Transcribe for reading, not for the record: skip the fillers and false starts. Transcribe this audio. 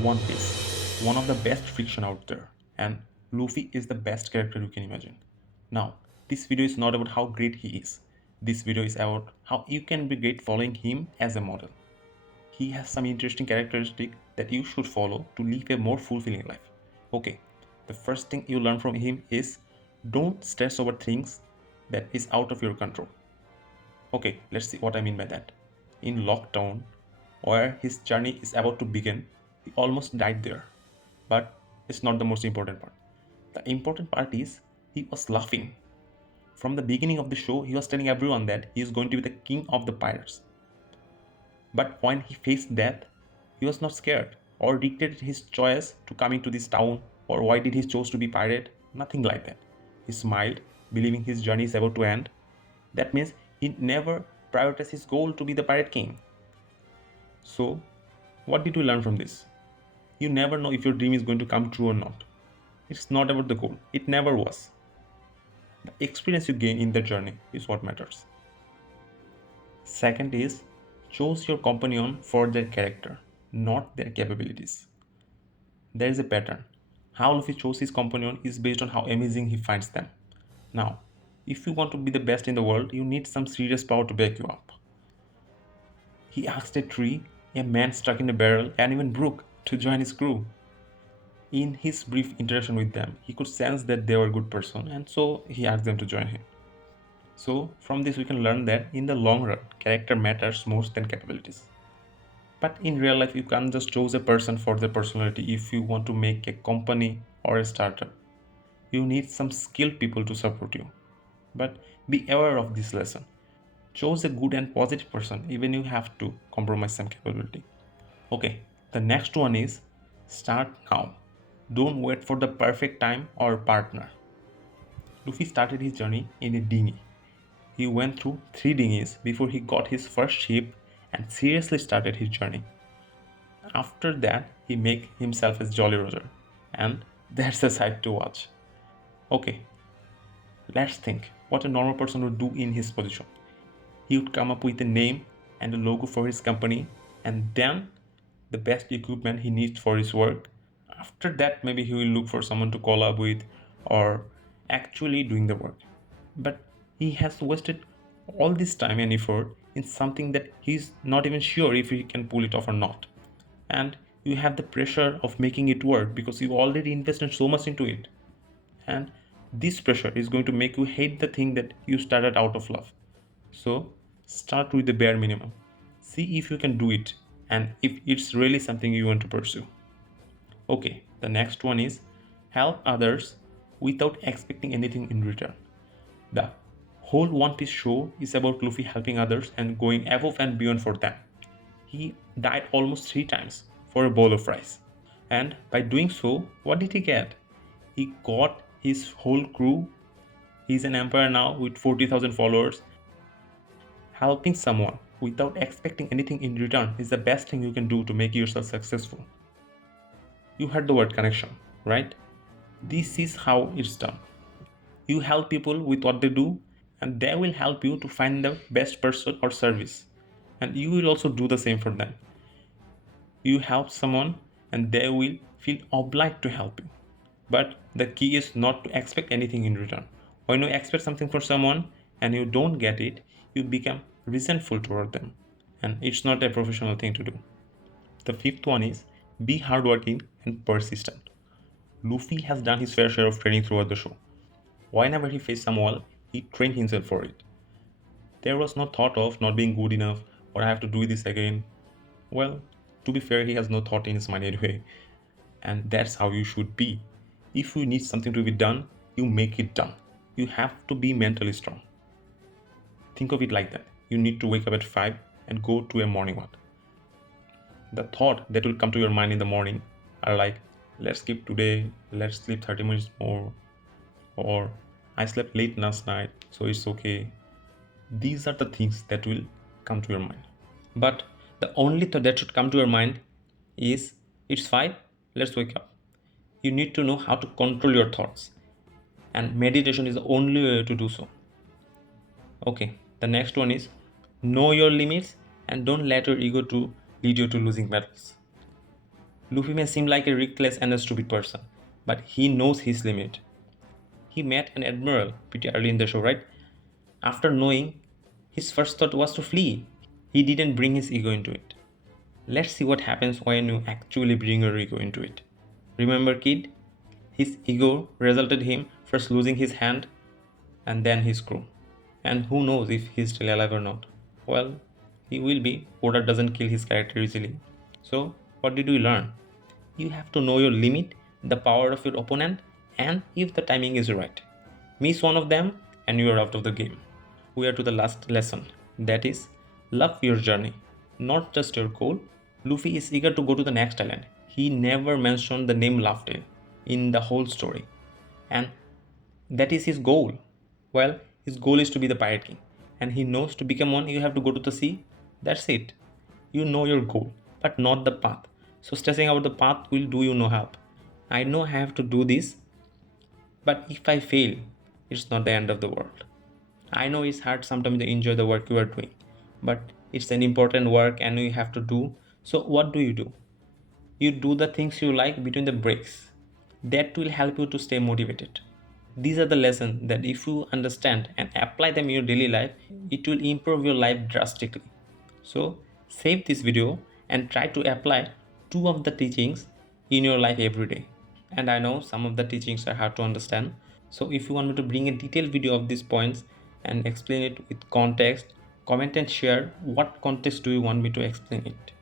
One Piece, one of the best fiction out there, and Luffy is the best character you can imagine. Now, this video is not about how great he is. This video is about how you can be great following him as a model. He has some interesting characteristics that you should follow to live a more fulfilling life. Okay, the first thing you learn from him is don't stress over things that is out of your control. Okay, let's see what I mean by that. In Lockdown, where his journey is about to begin, he almost died there. But it's not the most important part. The important part is he was laughing. From the beginning of the show, he was telling everyone that he is going to be the king of the pirates. But when he faced death, he was not scared or dictated his choice to come into this town or why did he choose to be pirate. Nothing like that. He smiled, believing his journey is about to end. That means he never prioritized his goal to be the pirate king. So, what did we learn from this? You never know if your dream is going to come true or not. It's not about the goal, it never was. The experience you gain in the journey is what matters. Second is choose your companion for their character, not their capabilities. There is a pattern. How Luffy chose his companion is based on how amazing he finds them. Now, if you want to be the best in the world, you need some serious power to back you up. He asked a tree, a man stuck in a barrel, and even Brook to join his crew. In his brief interaction with them, he could sense that they were a good person, and so he asked them to join him. So, from this, we can learn that in the long run, character matters more than capabilities. But in real life, you can't just choose a person for their personality if you want to make a company or a startup. You need some skilled people to support you. But be aware of this lesson. Choose a good and positive person, even you have to compromise some capability. Okay, the next one is start now. Don't wait for the perfect time or partner. Luffy started his journey in a dinghy. He went through 3 dinghies before he got his first ship and seriously started his journey. After that, he made himself as Jolly Roger, and that's a sight to watch. Okay, let's think what a normal person would do in his position. He would come up with a name and a logo for his company, and then the best equipment he needs for his work. After that, maybe he will look for someone to collab with or actually doing the work. But he has wasted all this time and effort in something that he's not even sure if he can pull it off or not. And you have the pressure of making it work because you already invested so much into it. And this pressure is going to make you hate the thing that you started out of love. So start with the bare minimum. See if you can do it and if it's really something you want to pursue. Okay, the next one is help others without expecting anything in return. The whole One Piece show is about Luffy helping others and going above and beyond for them. He died almost 3 times for a bowl of rice. And by doing so, what did he get? He got his whole crew. He's an empire now with 40,000 followers. Helping someone without expecting anything in return is the best thing you can do to make yourself successful. You heard the word connection, right? This is how it's done. You help people with what they do, and they will help you to find the best person or service. And you will also do the same for them. You help someone, and they will feel obliged to help you. But the key is not to expect anything in return. When you expect something for someone and you don't get it, you become resentful toward them. And it's not a professional thing to do. The fifth one is be hardworking and persistent. Luffy has done his fair share of training throughout the show. Whenever he faced some wall, he trained himself for it. There was no thought of not being good enough or I have to do this again. Well, to be fair, he has no thought in his mind anyway. And that's how you should be. If you need something to be done, you make it done. You have to be mentally strong. Think of it like that. You need to wake up at 5 and go to a morning walk. The thought that will come to your mind in the morning are like, let's skip today, let's sleep 30 minutes more, or I slept late last night, so it's okay. These are the things that will come to your mind. But the only thought that should come to your mind is, it's 5, let's wake up. You need to know how to control your thoughts, and meditation is the only way to do so. Okay, the next one is know your limits and don't let your ego to lead you to losing battles. Luffy may seem like a reckless and a stupid person, but he knows his limit. He met an admiral pretty early in the show, right? After knowing, his first thought was to flee. He didn't bring his ego into it. Let's see what happens when you actually bring your ego into it. Remember, kid? His ego resulted him first losing his hand and then his crew. And who knows if he's still alive or not? Well, he will be. Oda doesn't kill his character easily. So, what did we learn? You have to know your limit, the power of your opponent, and if the timing is right. Miss one of them, and you are out of the game. We are to the last lesson, that is, love your journey, not just your goal. Luffy is eager to go to the next island. He never mentioned the name Laughdale in the whole story, and that is his goal. Well, his goal is to be the Pirate King, and he knows to become one you have to go to the sea. That's it. You know your goal, but not the path. So, stressing about the path will do you no help. I know I have to do this, but if I fail, it's not the end of the world. I know it's hard sometimes to enjoy the work you are doing, but it's an important work and you have to do. So, what do? You do the things you like between the breaks. That will help you to stay motivated. These are the lessons that if you understand and apply them in your daily life, it will improve your life drastically. So, save this video and try to apply two of the teachings in your life every day. And I know some of the teachings are hard to understand. So, if you want me to bring a detailed video of these points and explain it with context, comment and share what context do you want me to explain it.